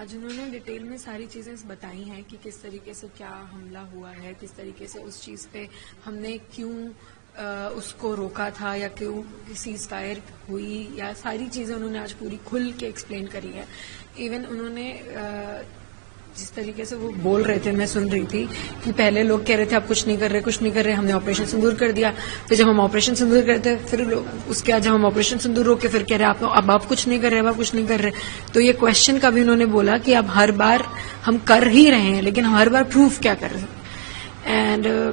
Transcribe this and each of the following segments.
आज उन्होंने डिटेल में सारी चीजें बताई हैं कि किस तरीके से क्या हमला हुआ है, किस तरीके से उस चीज पे हमने क्यों उसको रोका था या क्यों सीज फायर हुई, या सारी चीजें उन्होंने आज पूरी खुल के एक्सप्लेन करी है। इवन उन्होंने जिस तरीके से वो बोल रहे थे, मैं सुन रही थी कि पहले लोग कह रहे थे आप कुछ नहीं कर रहे, हमने ऑपरेशन सिंदूर कर दिया। फिर जब हम ऑपरेशन सिंदूर करते फिर उसके बाद जब हम ऑपरेशन सिंदूर रोके फिर कह रहे अब आप कुछ नहीं कर रहे, अब आप कुछ नहीं कर रहे। तो ये क्वेश्चन का भी उन्होंने बोला कि अब हर बार हम कर ही रहे हैं, लेकिन हर बार प्रूफ क्या कर रहे हैं। एंड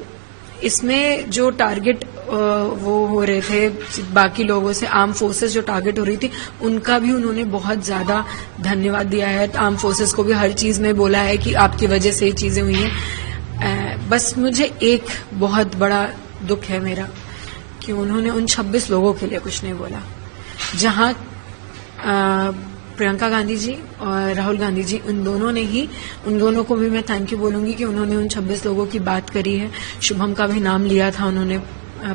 इसमें जो टारगेट वो हो रहे थे बाकी लोगों से, आर्म फोर्सेस जो टारगेट हो रही थी, उनका भी उन्होंने बहुत ज्यादा धन्यवाद दिया है। आर्म फोर्सेस को भी हर चीज में बोला है कि आपकी वजह से ये चीजें हुई हैं। बस मुझे एक बहुत बड़ा दुख है मेरा कि उन्होंने उन 26 लोगों के लिए कुछ नहीं बोला। जहां प्रियंका गांधी जी और राहुल गांधी जी, उन दोनों को भी मैं थैंक यू बोलूंगी कि उन्होंने उन 26 लोगों की बात करी है। शुभम का भी नाम लिया था उन्होंने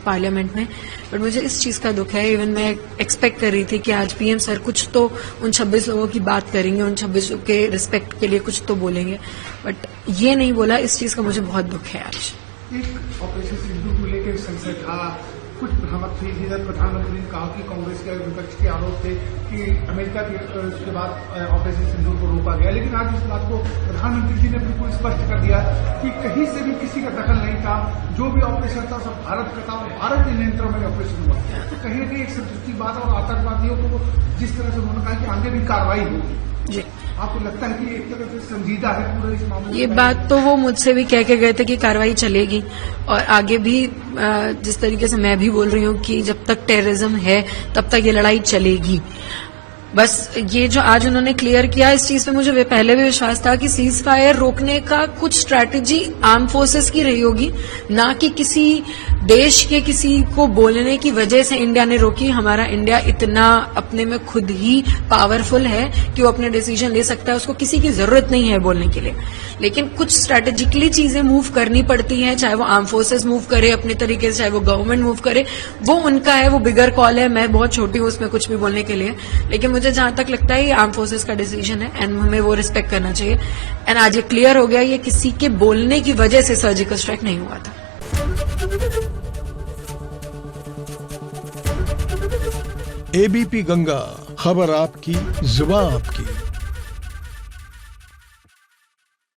पार्लियामेंट में, बट मुझे इस चीज का दुख है। इवन मैं एक्सपेक्ट कर रही थी कि आज पीएम सर कुछ तो उन 26 लोगों की बात करेंगे, उन 26 लोगों के रिस्पेक्ट के लिए कुछ तो बोलेंगे, बट ये नहीं बोला। इस चीज का मुझे बहुत दुख है। आज एक ऑपरेशन सिंदूर को लेकर संसद था, कुछ भ्रामक थी, जिधर प्रधानमंत्री ने कहा कि कांग्रेस के विपक्ष के आरोप थे कि अमेरिका के उसके बाद ऑपरेशन सिंदूर को रोका गया, लेकिन आज इस बात को प्रधानमंत्री जी ने बिल्कुल स्पष्ट कर दिया कि कहीं से भी किसी का दखल नहीं था। जो भी ऑपरेशन था सब भारत का था और भारत के नियंत्रण में ऑपरेशन हुआ। तो कहीं न कहीं एक संतुष्टि बात, और आतंकवादियों को जिस तरह से उन्होंने कहा कि आगे भी कार्रवाई होगी, जी आपको लगता है कि एक तरह से संजीदा है पूरा इस मामले? ये बात तो वो मुझसे भी कह के गए थे कि कार्रवाई चलेगी, और आगे भी जिस तरीके से मैं भी बोल रही हूँ कि जब तक टेररिज्म है तब तक ये लड़ाई चलेगी। बस ये जो आज उन्होंने क्लियर किया, इस चीज पे मुझे पहले भी विश्वास था कि सीज फायर रोकने का कुछ स्ट्रैटेजी आर्म फोर्सेस की रही होगी, ना कि किसी देश के किसी को बोलने की वजह से इंडिया ने रोकी। हमारा इंडिया इतना अपने में खुद ही पावरफुल है कि वो अपने डिसीजन ले सकता है, उसको किसी की जरूरत नहीं है बोलने के लिए। लेकिन कुछ स्ट्रैटेजिकली चीजें मूव करनी पड़ती हैं, चाहे वो आर्म फोर्सेस मूव करे अपने तरीके से, चाहे वो गवर्नमेंट मूव करे, वो उनका है, वो बिगर कॉल है। मैं बहुत छोटी हूँ उसमें कुछ भी बोलने के लिए, लेकिन मुझे जहां तक लगता है ये आर्म फोर्सेस का डिसीजन है एंड हमें वो रिस्पेक्ट करना चाहिए। एंड आज ये क्लियर हो गया, ये किसी के बोलने की वजह से सर्जिकल स्ट्राइक नहीं हुआ था। एबीपी गंगा, खबर आपकी, जुबान आपकी।